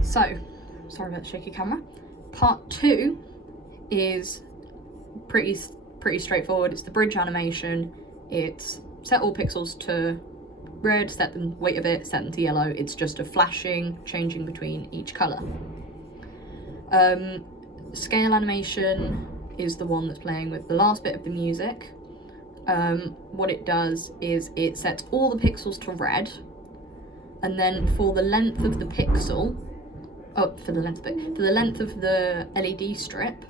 So, sorry about the shaky camera. Part 2 is pretty straightforward. It's the bridge animation. It's set all pixels to red, set them, wait a bit, set them to yellow. It's just a flashing, changing between each colour. Scale animation is the one that's playing with the last bit of the music. What it does is it sets all the pixels to red, and then for the length of the pixel, for the length of the LED strip,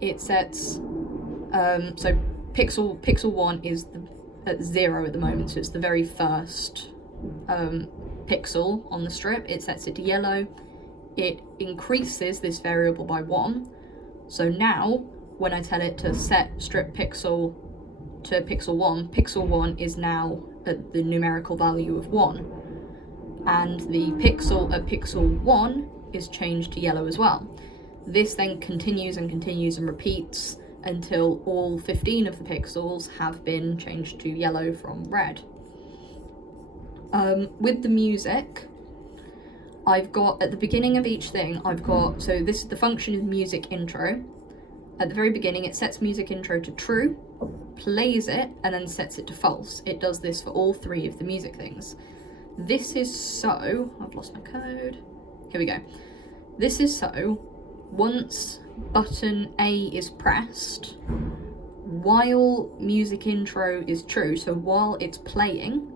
it sets, so pixel 1 is at 0 at the moment, so it's the very first pixel on the strip. It sets it to yellow. It increases this variable by 1. So now, when I tell it to set strip pixel to pixel 1 is now at the numerical value of 1. And the pixel at pixel 1 is changed to yellow as well. This then continues and continues and repeats until all 15 of the pixels have been changed to yellow from red. With the music, I've got, at the beginning of each thing, so this is the function is music intro. At the very beginning, it sets music intro to true, plays it, and then sets it to false. It does this for all 3 of the music things. This is so, I've lost my code. Here we go. This is so, once button A is pressed, while music intro is true, so while it's playing,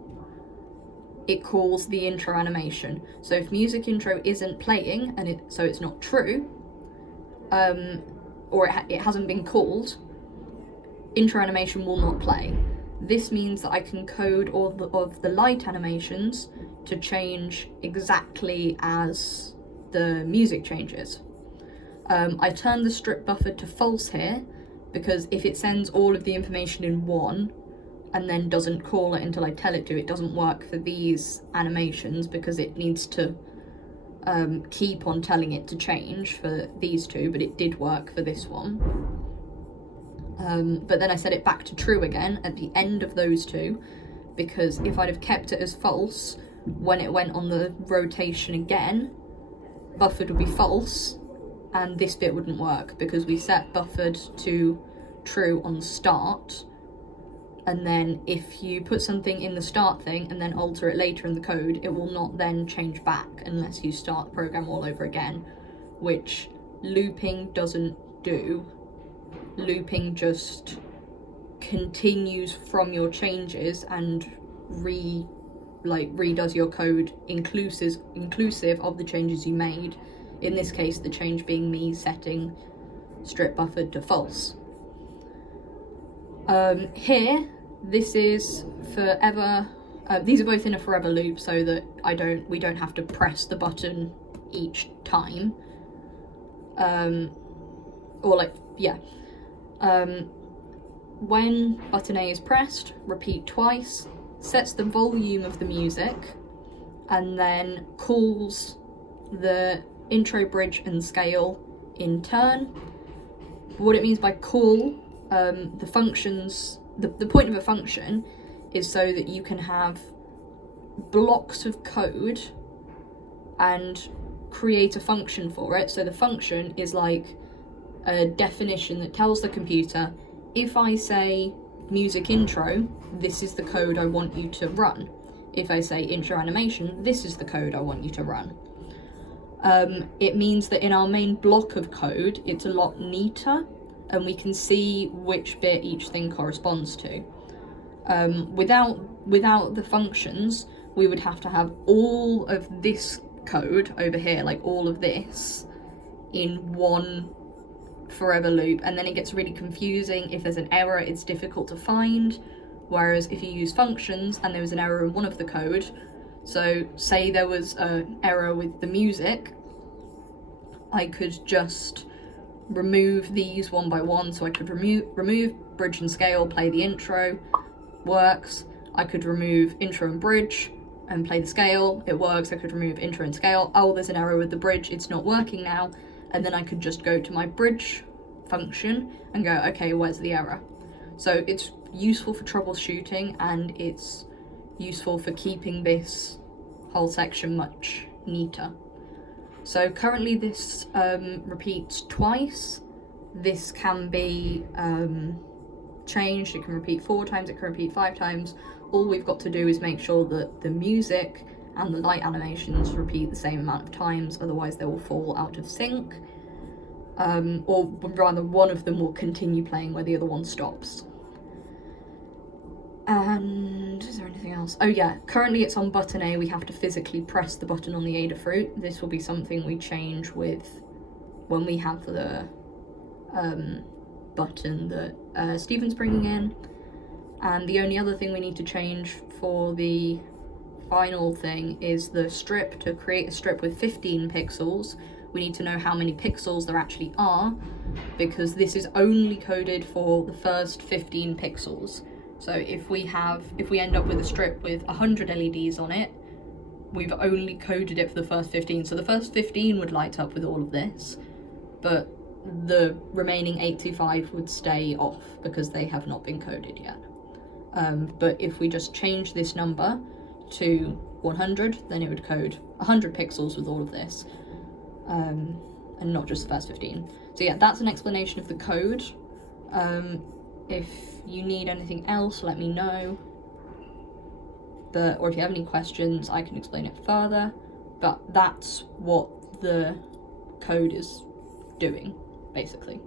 it calls the intro animation. So if music intro isn't playing, and so it's not true, or it hasn't been called, intro animation will not play. This means that I can code all of the light animations to change exactly as the music changes. I turned the strip buffer to false here because if it sends all of the information in 1 and then doesn't call it until I tell it to, it doesn't work for these animations because it needs to keep on telling it to change for these 2, but it did work for this one. But then I set it back to true again at the end of those 2, because if I'd have kept it as false, when it went on the rotation again, buffered would be false, and this bit wouldn't work, because we set buffered to true on start, and then if you put something in the start thing and then alter it later in the code, it will not then change back unless you start the program all over again, which looping doesn't do. Looping just continues from your changes and redoes your code inclusive of the changes you made. In this case, the change being me setting strip buffered to false. Here, this is forever. These are both in a forever loop, so that we don't have to press the button each time. When button A is pressed, repeat twice, sets the volume of the music, and then calls the intro, bridge, and scale in turn. What it means by call, the functions, the point of a function is so that you can have blocks of code and create a function for it. So the function is like a definition that tells the computer, if I say music intro, this is the code I want you to run. If I say intro animation, this is the code I want you to run. It means that in our main block of code, it's a lot neater, and we can see which bit each thing corresponds to. Without the functions, we would have to have all of this code over here, like all of this, in one forever loop, and then it gets really confusing. If there's an error, it's difficult to find, whereas if you use functions and there was an error in one of the code, so say there was an error with the music, I could just remove these one by one. So I could remove bridge and scale, play the intro, works. I could remove intro and bridge and play the scale, it works. I could remove intro and scale, oh, there's an error with the bridge, it's not working now, and then I could just go to my bridge function and go, okay, where's the error? So it's useful for troubleshooting, and it's useful for keeping this whole section much neater. So currently this repeats twice. This can be changed. It can repeat 4 times, it can repeat 5 times. All we've got to do is make sure that the music and the light animations repeat the same amount of times, otherwise they will fall out of sync. Or rather, one of them will continue playing where the other one stops. And is there anything else? Oh yeah, currently it's on button A. We have to physically press the button on the Adafruit. This will be something we change with when we have the button that Stephen's bringing in. And the only other thing we need to change for the final thing is the strip. To create a strip with 15 pixels, we need to know how many pixels there actually are, because this is only coded for the first 15 pixels. So if we end up with a strip with 100 LEDs on it, we've only coded it for the first 15. So the first 15 would light up with all of this, but the remaining 825 would stay off because they have not been coded yet. But if we just change this number to 100, then it would code 100 pixels with all of this, and not just the first 15. So yeah, that's an explanation of the code. If you need anything else, let me know. Or if you have any questions, I can explain it further. But that's what the code is doing, basically.